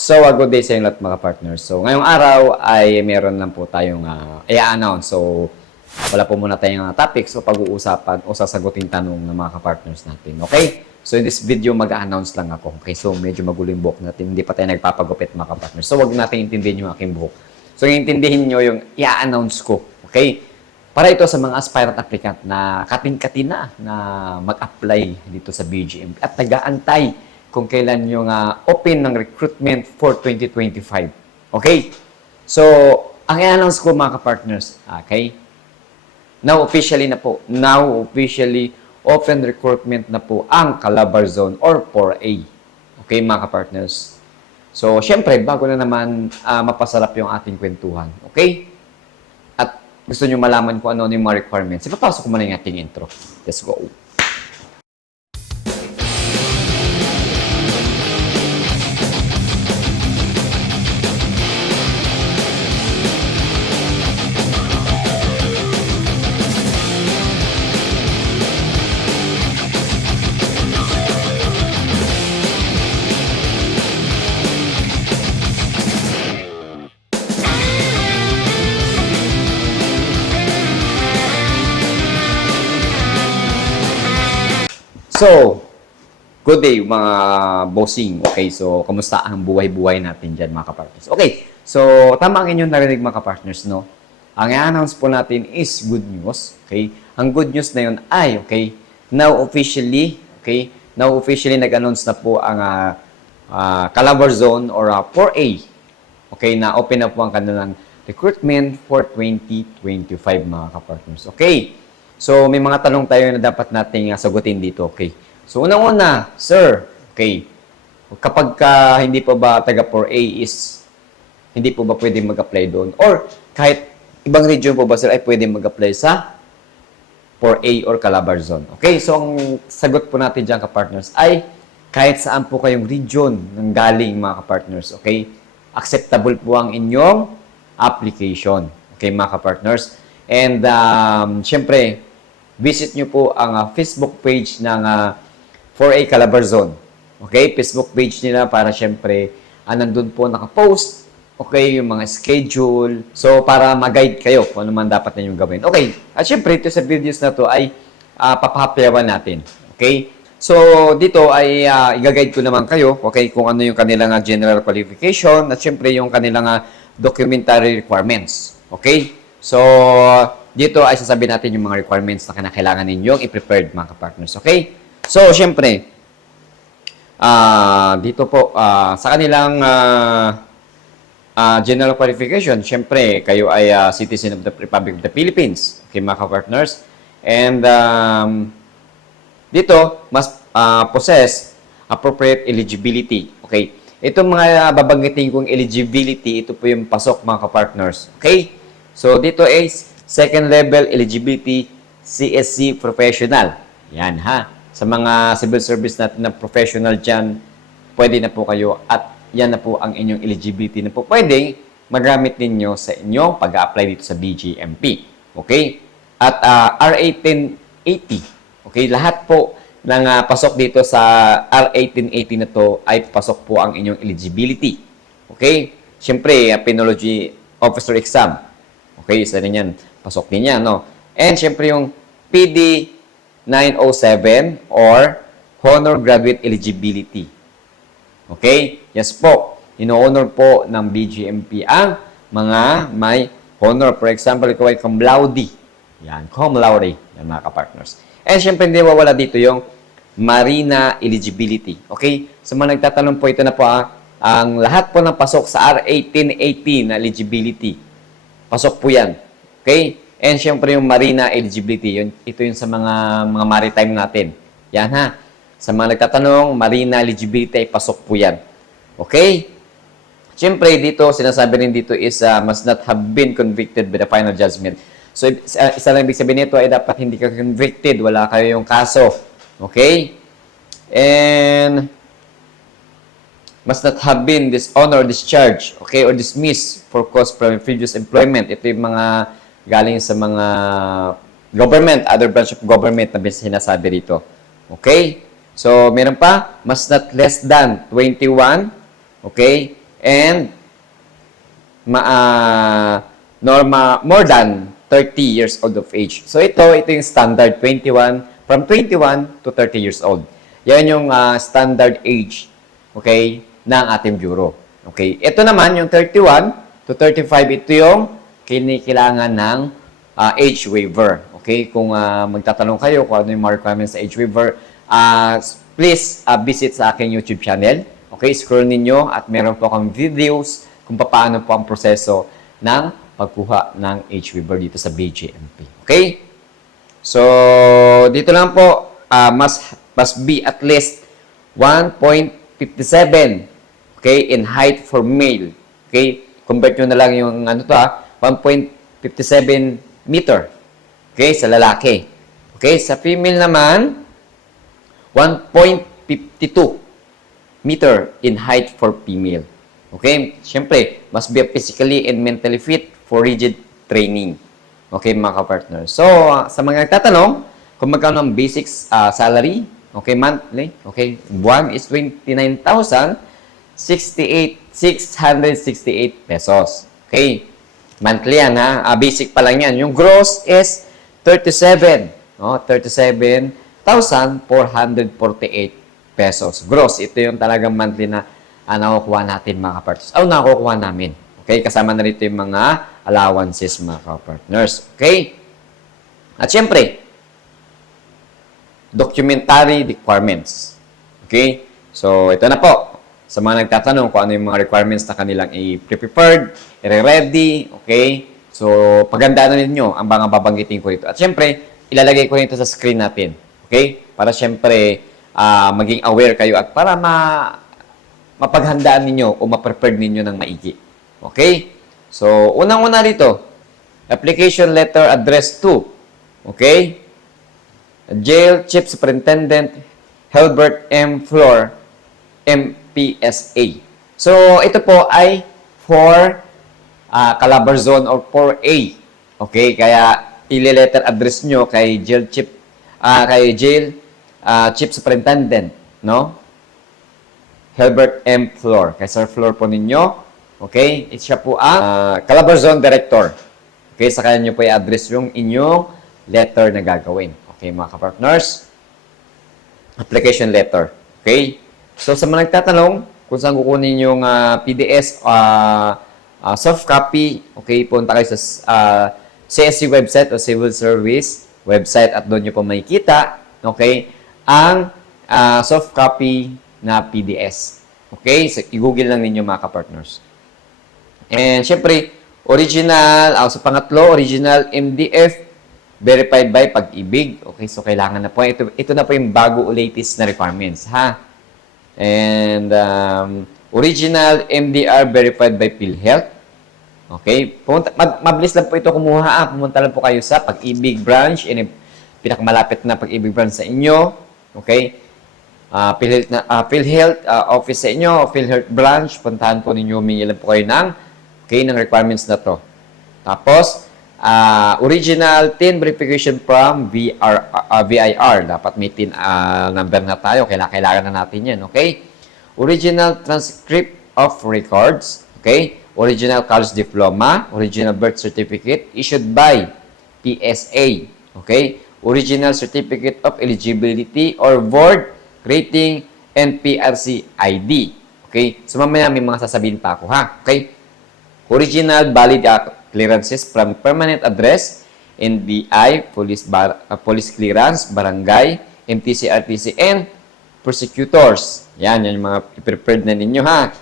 So, uh, good day sa inyo lahat mga partners. So, ngayong araw ay meron lang po tayong uh, i-announce. So, wala po muna tayong uh, topics o pag-uusapan o sasagutin tanong ng mga kapartners natin. Okay? So, in this video, mag-announce lang ako. Okay? So, medyo magulo yung buhok natin. Hindi pa tayo nagpapagupit mga kapartners. So, wag natin intindihin yung aking buhok. So, intindihin nyo yung i-announce ko. Okay? Para ito sa mga aspirant applicant na kating-kati na na mag-apply dito sa BGM at nag-aantay kung kailan yung uh, open ng recruitment for 2025. Okay? So, ang i-announce ko mga ka-partners, okay? Now officially na po, now officially open recruitment na po ang Calabar Zone or 4A. Okay mga ka-partners? So, syempre, bago na naman uh, mapasarap yung ating kwentuhan. Okay? At gusto nyo malaman kung ano yung mga requirements, ipapasok ko muna yung ating intro. Let's go. So, good day mga bossing. Okay, so kamusta ang buhay-buhay natin dyan mga kapartners? Okay, so tama ang inyong narinig mga kapartners, no? Ang i-announce po natin is good news. Okay, ang good news na yun ay, okay, now officially, okay, now officially nag-announce na po ang uh, uh, Calabar Zone or uh, 4A. Okay, na open na po ang kanilang recruitment for 2025 mga kapartners. Okay, So, may mga tanong tayo na dapat nating uh, sagutin dito. Okay. So, unang-una, sir, okay, kapag ka hindi pa ba taga 4A is, hindi po ba pwede mag-apply doon? Or kahit ibang region po ba sir ay pwede mag-apply sa 4A or Calabar Zone? Okay, so ang sagot po natin dyan ka-partners ay kahit saan po kayong region ng galing mga ka-partners, okay? Acceptable po ang inyong application. Okay, mga ka-partners. And, um, syempre, visit nyo po ang uh, Facebook page ng uh, 4A Calabar Zone. Okay? Facebook page nila para syempre uh, nandun po nakapost. Okay? Yung mga schedule. So, para mag-guide kayo kung ano man dapat ninyong gawin. Okay. At syempre, ito sa videos na to ay uh, papahapyawan natin. Okay? So, dito ay uh, i-guide ko naman kayo, okay, kung ano yung kanilang uh, general qualification at syempre yung kanilang uh, documentary requirements. Okay? So, dito ay sasabihin natin yung mga requirements na kinakailangan ninyong i-prepared mga partners Okay? So, syempre, uh, dito po, uh, sa kanilang uh, uh, general qualification, syempre, kayo ay uh, citizen of the Republic of the Philippines. Okay, mga partners And um, dito, must uh, possess appropriate eligibility. Okay? Itong mga babanggitin kong eligibility, ito po yung pasok mga ka-partners. Okay? So, dito is second level eligibility CSC professional. Yan ha. Sa mga civil service natin na professional dyan, pwede na po kayo at yan na po ang inyong eligibility na po pwedeng magamit ninyo sa inyong pag-apply dito sa BGMP. Okay? At uh, RA 1080. Okay? Lahat po ng uh, pasok dito sa RA 1080 na to ay pasok po ang inyong eligibility. Okay? Siyempre, uh, Penology Officer Exam. Okay, isa rin yan. Pasok din yan, no? And syempre yung PD 907 or Honor Graduate Eligibility. Okay? Yes po. Ino-honor po ng BGMP ang mga may honor. For example, ikaw ay cum laude. Yan, cum laude. Yan mga kapartners. And syempre, hindi wawala dito yung Marina Eligibility. Okay? So, mga nagtatanong po, ito na po ah, ang lahat po ng pasok sa R1880 na eligibility Pasok po yan. Okay? And syempre yung marina eligibility, yun, ito yung sa mga mga maritime natin. Yan ha. Sa mga nagtatanong, marina eligibility ay pasok po yan. Okay? Syempre dito, sinasabi rin dito is uh, must not have been convicted by the final judgment. So, isa lang ibig sabihin nito ay dapat hindi ka convicted, wala kayo yung kaso. Okay? And must not have been dishonored, discharged, okay, or dismissed for cause from previous employment. Ito yung mga galing sa mga government, other branch of government na sinasabi rito. Okay? So, meron pa, must not less than 21, okay, and ma, ah, norma, more than 30 years old of age. So ito, ito yung standard 21, from 21 to 30 years old. Yan yung ah, standard age, okay, ng ating bureau. Okay, ito naman yung 31 to 35, ito yung kinikilangan ng ah, age waiver. Okay, kung ah, magtatanong kayo kung ano yung mga requirements sa age waiver, ah, please ah, visit sa aking YouTube channel. Okay, scroll ninyo at meron po akong videos kung paano po ang proseso ng pagkuha ng age waiver dito sa BGMP. Okay? So, dito lang po, ah, must, must be at least 1.57 okay, in height for male. Okay? Convert nyo na lang yung ano to ah, 1.57 meter. Okay, sa lalaki. Okay, sa female naman, 1.52 meter in height for female. Okay, siyempre, must be physically and mentally fit for rigid training. Okay, mga kapartner. So, ah, sa mga nagtatanong, kung magkano ang basics ah, salary, okay, monthly, okay, buwan is 29,068 668 pesos. Okay, monthly yan ha, Ah, basic pa lang yan. Yung gross is 37, no? 37,448 pesos. Gross, ito yung talagang monthly na ah, nakukuha natin mga kapartners. O nakukuha namin. Okay, kasama na rito yung mga allowances mga kapartners. Okay? At syempre, documentary requirements. Okay? So, ito na po. Sa mga nagtatanong kung ano yung mga requirements na kanilang i-prepared, i-ready, okay? So, pagandaan na ninyo ang mga babanggitin ko ito. At syempre, ilalagay ko ito sa screen natin. Okay? Para syempre, ah, maging aware kayo at para ma mapaghandaan ninyo o ma-prepared ninyo ng maigi. Okay? So, unang-una rito, application letter address to. Okay? Jail Chief Superintendent Helbert M. Flor, MPSA. So, ito po ay for uh, Calabar Zone or 4A. Okay? Kaya, ile-letter address nyo kay Jail Chief, ah, kay Jail ah, Chief Superintendent, no? Helbert M. Flor. Kay Sir Flor po ninyo. Okay? It siya po ang ah, Calabar Zone Director. Okay? Sa kanya nyo po i-address yung inyong letter na gagawin. Okay, mga kapartners? Application letter. Okay? So, sa mga nagtatanong kung saan kukunin yung ah, PDS ah, ah, soft copy, okay, punta kayo sa ah, CSC website o Civil Service website at doon nyo po makikita, okay, ang ah, soft copy na PDS. Okay? So, i-google lang ninyo mga kapartners. And syempre, original, ah, sa pangatlo, original MDF verified by pag-ibig. Okay, so kailangan na po. Ito, ito na po yung bago o latest na requirements, ha? And um, original MDR verified by PhilHealth. Okay, pumunta, mag, mabilis lang po ito kumuha. Ha? Pumunta lang po kayo sa pag-ibig branch. Ini pinakamalapit na pag-ibig branch sa inyo. Okay? Uh, PhilHealth, na, uh, PhilHealth uh, office sa inyo, PhilHealth branch, puntahan po ninyo, humingi lang po kayo ng, okay, ng requirements na to. Tapos, uh, original TIN verification from VR, uh, VIR. Dapat may TIN uh, number na tayo. Kailangan, kailangan na natin yan. Okay? Original transcript of records. Okay? Original college diploma. Original birth certificate issued by PSA. Okay? Original certificate of eligibility or board rating and PRC ID. Okay? So mamaya may mga sasabihin pa ako ha. Okay? Original valid clearances from permanent address, NBI, police, bar, uh, police clearance, barangay, MTC, RTC, and prosecutors. Yan, yan yung mga prepared na ninyo ha.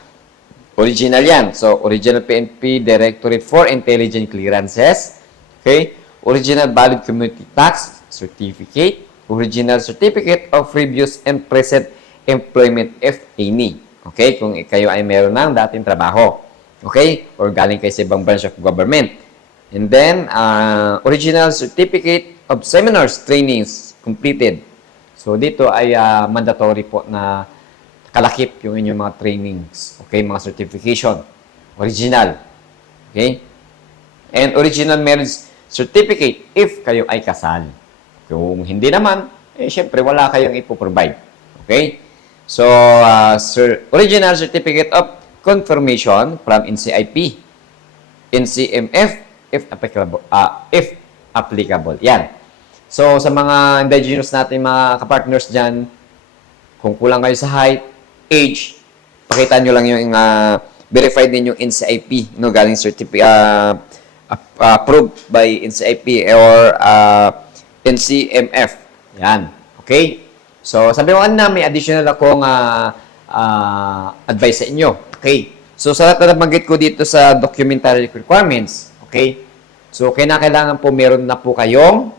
Original yan. So, original PNP Directorate for Intelligent Clearances. Okay? Original valid community tax certificate. Original certificate of previous and present employment if any. Okay? Kung kayo ay meron ng dating trabaho. Okay? Or galing kayo sa ibang branch of government. And then, uh, original certificate of seminars, trainings completed. So, dito ay uh, mandatory po na kalakip yung inyong mga trainings. Okay? Mga certification. Original. Okay? And original marriage certificate if kayo ay kasal. Kung hindi naman, eh, syempre, wala kayong ipoprovide. Okay? So, uh, sir, original certificate of confirmation from NCIP, NCMF, if applicable. ah if applicable. Yan. So, sa mga indigenous natin, mga kapartners dyan, kung kulang kayo sa height, age, pakita nyo lang yung uh, verified din yung NCIP, no, galing certificate, uh, approved by NCIP or uh, NCMF. Yan. Okay? So, sabi ko na may additional akong uh, uh, advice sa inyo. Okay? So, sa lahat na nabanggit ko dito sa documentary requirements, okay? So, kailangan po meron na po kayong,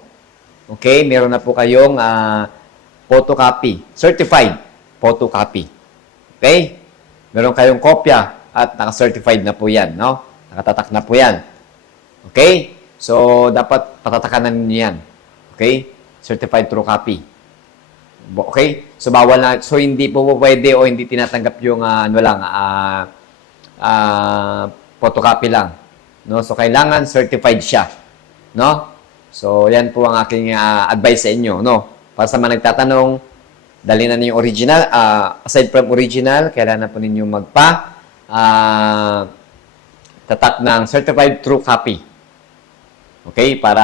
okay, meron na po kayong uh, photocopy, certified photocopy. Okay? Meron kayong kopya at naka-certified na po yan, no? Nakatatak na po yan. Okay? So, dapat patatakan na ninyo yan. Okay? Certified true copy. Okay? So, bawal na. So, hindi po pwede o hindi tinatanggap yung, ah, ano lang, ah, ah, photocopy lang. No? So, kailangan certified siya. No? So, yan po ang aking ah, advice sa inyo. No? Para sa mga nagtatanong, dali na ninyo original. ah, aside from original, kailangan po ninyo magpa ah, tatak ng certified true copy. Okay? Para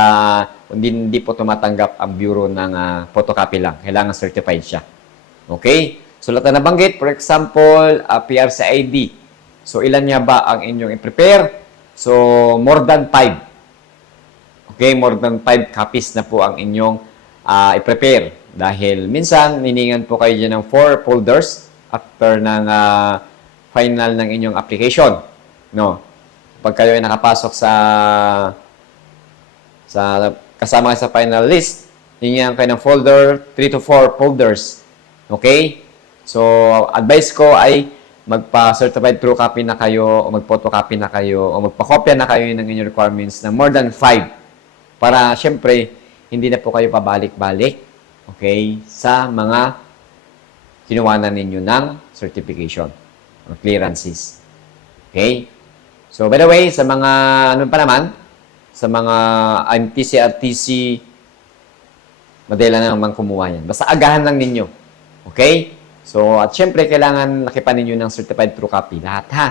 hindi, hindi po tumatanggap ang bureau ng ah, photocopy lang. Kailangan certified siya. Okay? So, lahat na nabanggit, for example, uh, PRC ID. So, ilan niya ba ang inyong i-prepare? So, more than 5. Okay? More than 5 copies na po ang inyong ah, i-prepare. Dahil minsan, niningan po kayo dyan ng 4 folders after ng ah, final ng inyong application. No? Pag kayo ay nakapasok sa sa kasama kayo sa final list, hingihan kayo ng folder, 3 to 4 folders. Okay? So, advice ko ay magpa-certified true copy na kayo o mag-photocopy na kayo o magpa-kopya na kayo ng inyong requirements na more than 5 para syempre hindi na po kayo pabalik-balik okay sa mga kinuwanan ninyo ng certification or clearances. Okay? So, by the way, sa mga ano pa naman, sa mga MTC at TC, madala na naman kumuha yan. Basta agahan lang ninyo. Okay? So, at syempre, kailangan nakipan ninyo ng certified true copy. Lahat ha.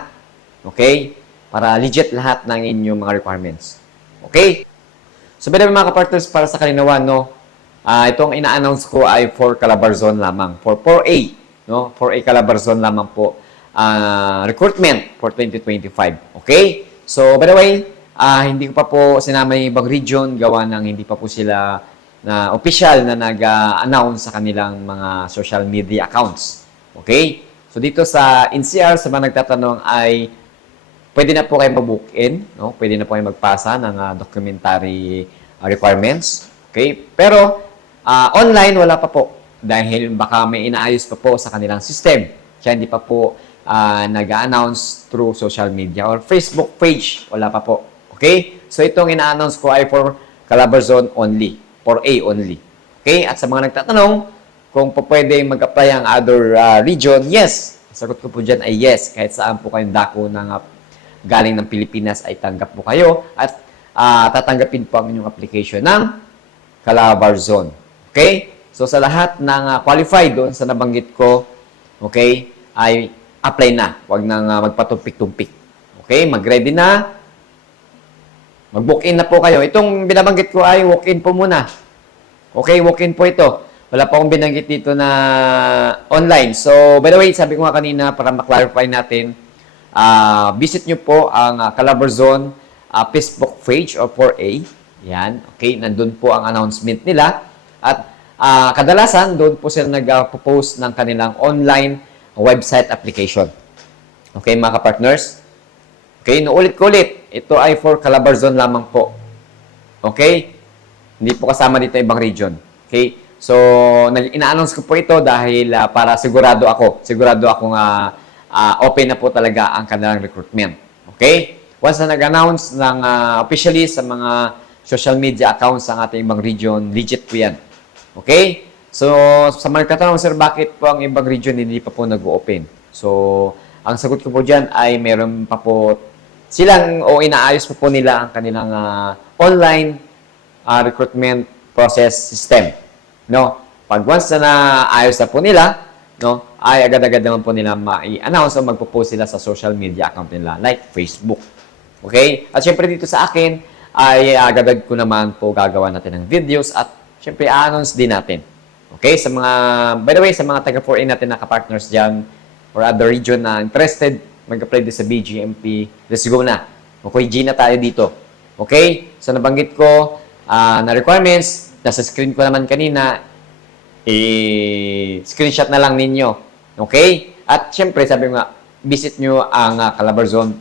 Okay? Para legit lahat ng inyong mga requirements. Okay? So, by the way, mga kapartners, para sa kalinawan, no, ah itong ina-announce ko ay for Calabarzon lamang. For 4A, no? 4A Calabarzon lamang po. ah recruitment for 2025. Okay? So, by the way, ah hindi ko pa po sinama yung ibang region, gawa ng hindi pa po sila na official na nag-announce sa kanilang mga social media accounts. Okay? So, dito sa NCR, sa mga nagtatanong ay pwede na po kayo mag-book in, no? Pwede na po kayo magpasa ng ah, documentary ah, requirements. Okay? Pero ah, online wala pa po dahil baka may inaayos pa po sa kanilang system. Kaya hindi pa po ah, nag-announce through social media or Facebook page. Wala pa po. Okay? So itong ina-announce ko ay for Calabarzon only. For A only. Okay? At sa mga nagtatanong kung po pwede mag-apply ang other ah, region, yes. Sagot ko po dyan ay yes. Kahit saan po kayong dako ng ah, galing ng Pilipinas ay tanggap po kayo at ah, tatanggapin po ang inyong application ng Calabarzon. Okay? So sa lahat ng ah, qualified doon sa nabanggit ko, okay, ay apply na. Huwag nang ah, magpatumpik-tumpik. Okay? Mag-ready na. Mag-book in na po kayo. Itong binabanggit ko ay walk-in po muna. Okay, walk-in po ito. Wala pa akong binanggit dito na online. So, by the way, sabi ko nga kanina para ma-clarify natin, ah visit nyo po ang uh, Calabarzon ah, Facebook page or 4A. Yan. Okay, nandun po ang announcement nila. At ah, kadalasan, doon po sila nag-post ng kanilang online website application. Okay, mga partners Okay, naulit ko ulit. Ito ay for Calabarzon lamang po. Okay? Hindi po kasama dito ibang region. Okay? So, ina-announce ko po ito dahil ah, para sigurado ako, sigurado akong ah, ah, open na po talaga ang kanilang recruitment. Okay? Once na nag-announce ng ah, officially sa mga social media accounts ng ating ibang region, legit po yan. Okay? So, sa mga nagtatanong, sir, bakit po ang ibang region hindi pa po nag-open? So, ang sagot ko po dyan ay meron pa po silang o inaayos pa po nila ang kanilang ah, online ah, recruitment process system. No? Pag once na naayos na po nila, no, ay agad-agad naman po nila ma-announce o magpo-post sila sa social media account nila like Facebook. Okay? At syempre dito sa akin ay agad-agad ko naman po gagawa natin ng videos at syempre announce din natin. Okay? Sa mga, by the way, sa mga taga 4A natin na kapartners dyan or other region na interested mag-apply din sa BGMP, let's go na. Okay, G na tayo dito. Okay? So nabanggit ko ah, na requirements, nasa screen ko naman kanina, i-screenshot na lang ninyo. Okay? At syempre, sabi nga, visit nyo ang uh, Calabarzon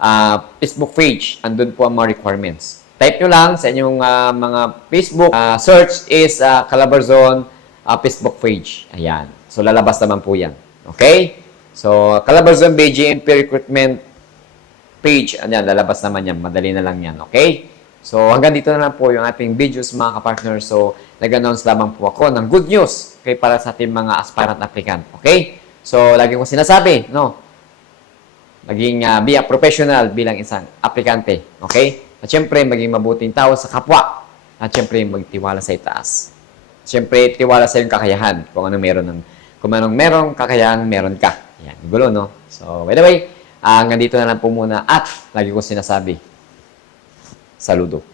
ah, Facebook page. Andun po ang mga requirements. Type nyo lang sa inyong ah, mga Facebook. ah, search is uh, Calabarzon ah, Facebook page. Ayan. So, lalabas naman po yan. Okay? So, Calabarzon BGMP Recruitment page. Ayan, lalabas naman yan. Madali na lang yan. Okay? So, hanggang dito na lang po yung ating videos mga kapartner. So, nag-announce lamang po ako ng good news okay, para sa ating mga aspirant applicant. Okay? So, lagi ko sinasabi, no? Maging ah, be a professional bilang isang aplikante. Okay? At syempre, maging mabuting tao sa kapwa. At syempre, magtiwala sa itaas. Syempre, tiwala sa iyong kakayahan. Kung ano meron ng, kung anong meron kakayahan, meron ka. Yan, gulo, no? So, by the way, ah, hanggang dito na lang po muna. At, lagi ko sinasabi, saludo.